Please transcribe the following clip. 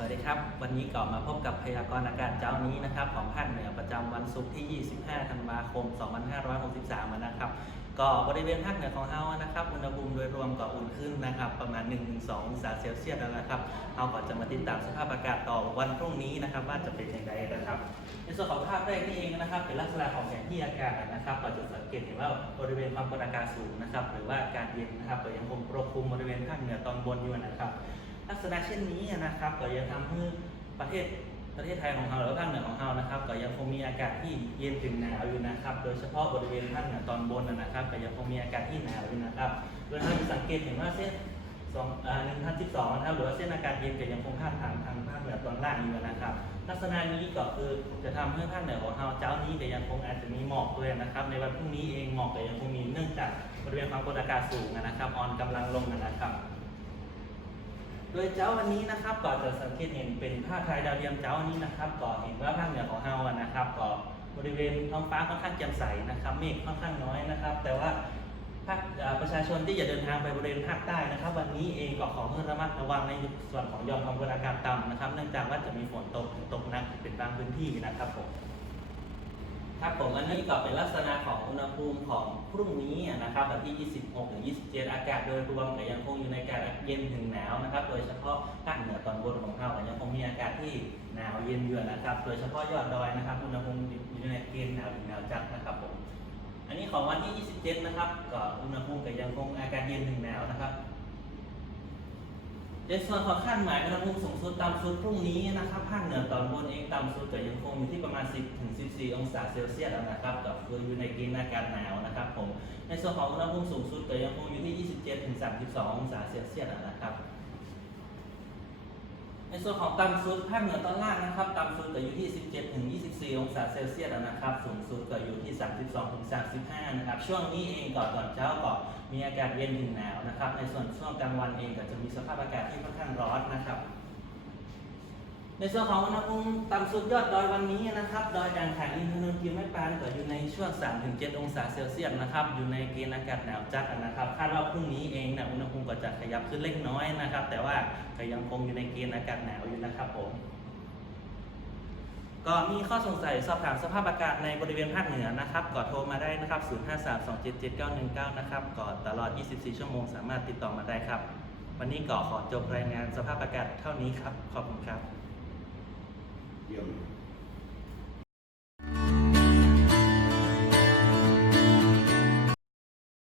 วัสดีครับ วันนี้ก็มาพบกับพยากรณ์อากาศเจ้านี้นะครับของภาคเหนือประจำวันศุกร์ที่ 25 ธันวาคม 2563 นะครับ ก็บริเวณภาคเหนือของเฮานะครับ อุณหภูมิโดยรวมก็อุ่นขึ้นนะครับ ประมาณ 1-2 องศาเซลเซียสแล้วนะครับเฮาก็จะมาติดตามสภาพอากาศต่อวันพรุ่งนี้นะครับ ว่าจะเป็นอย่างไรนะครับ ในส่วนของภาพแรกนี่เองนะครับ เป็นลักษณะของแผนที่อากาศนะครับก็จะสังเกตเห็นว่าบริเวณความกดอากาศสูงนะครับ หรือว่าอากาศเย็นนะครับก็ยังคงปกคลุมบริเวณภาคเหนือตอนบนอยู่นะครับ ษณะเช่นนี้นะครับก็ยังทำให้ประเทศประเทศไทยของเราหรือภาคเหนือของเรานะครับ ก็ยังคงมีอากาศที่เย็นถึงหนาวอยู่นะครับ โดยเฉพาะบริเวณภาคเหนือตอนบนนะครับ ก็ยังคงมีอากาศที่หนาวอยู่นะครับโดยถ้าสังเกตเห็นว่าเส้นสองหนึ่งพันสิบสองนะครับหรือว่าเส้นอากาศเย็นก็ยังคงพาดผ่านทางภาคเหนือตอนล่างอยู่นะครับ ลักษณะนี้ก็คือจะทำให้ภาคเหนือของเราเจ้านี้ก็ยังคงอาจจะมีหมอกด้วยนะครับ ในวันพรุ่งนี้เองหมอกก็ยังคงมีเนื่องจากบริเวณความกดอากาศสูงนะครับ อ่อนกำลังลงนะครับ โดยเจ้าวันนี้นะครับก็จะสังเกตเห็นเป็นภาพถ่ายดาวเทียมเจ้าวันนี้นะครับก็เห็นว่าภาคเหนือของเราอะนะครับก็บริเวณท้องฟ้าค่อนข้างแจ่มใสนะครับเมฆค่อนข้างน้อยนะครับ แต่ว่าภาคประชาชนที่จะเดินทางไปบริเวณภาคใต้นะครับ วันนี้เองก็ขอให้ระมัดระวังในส่วนของยอมความกดอากาศต่ำนะครับ เนื่องจากว่าจะมีฝนตกถึงตกหนักเป็นบางพื้นที่นะครับผม ครับผมอันนี้ก็เป็นลักษณะของอุณหภูมิของพรุ่งนี้นะครับวันที่ 26 ถึง 27 อากาศโดยรวมก็ยังคงอยู่ในอากาศเย็นถึงหนาวนะครับ โดยเฉพาะภาคเหนือตอนบนของเราก็ยังคงมีอากาศที่หนาวเย็นอยู่นะครับ โดยเฉพาะยอดดอยนะครับอุณหภูมิอยู่ในเกณฑ์หนาวถึงหนาวจัดนะครับผมอันนี้ของวันที่ 27 นะครับก็อุณหภูมิก็ยังคงอากาศเย็นถึงหนาวนะครับ ในส่วนของขั้นหมายอุณหภูมิสูงสุดต่ำสุดพรุ่งนี้นะครับภาคเหนือตอนบนเองต่ำสุดก็ยังคงอยู่ที่ประมาณ 10ถึง14 องศาเซลเซียสแล้วนะครับก็คืออยู่ในเกณฑ์อากาศหนาวนะครับผมในส่วนของอุณหภูมิสูงสุดก็ยังคงอยู่ที่ 27ถึง32 องศาเซลเซียสนะครับในส่วนของต่ำสุดภาคเหนือตอนล่างนะครับต่ำสุดก็อยู่ที่ 17ถึง24 องศาเซลเซียสแล้วนะครับ สูงสุดก็อยู่ที่ 32ถึง35 นะครับ ช่วงนี้เองก่อนตอนเช้าก็ มีอากาศเย็นถึงหนาวนะครับ ในส่วนช่วงกลางวันเองก็จะมีสภาพอากาศที่ค่อนข้างร้อนนะครับ ในส่วนของอุณหภูมิต่ำสุดยอดดอยวันนี้นะครับ ดอยด่างขางอินทนนท์กิวแม่ปานก็อยู่ในช่วง 3-7 องศาเซลเซียสนะครับ อยู่ในเกณฑ์อากาศหนาวจัดนะครับ คาดว่าพรุ่งนี้เองเนะอุณหภูมิก็จะขยับขึ้นเล็กน้อยนะครับ แต่ว่าก็ยังคงอยู่ในเกณฑ์อากาศหนาวอยู่นะครับผม ก็มีข้อสงสัยสอบถามสภาพอากาศในบริเวณภาคเหนือนะครับก็โทรมาได้นะครับ 0 5 3 2 7 7 9 1 9 นะครับก็ตลอด 24 ชั่วโมงสามารถติดต่อมาได้ครับ วันนี้ก็ขอจบรายงานสภาพอากาศเท่านี้ครับ ขอบคุณครับ เยี่ยม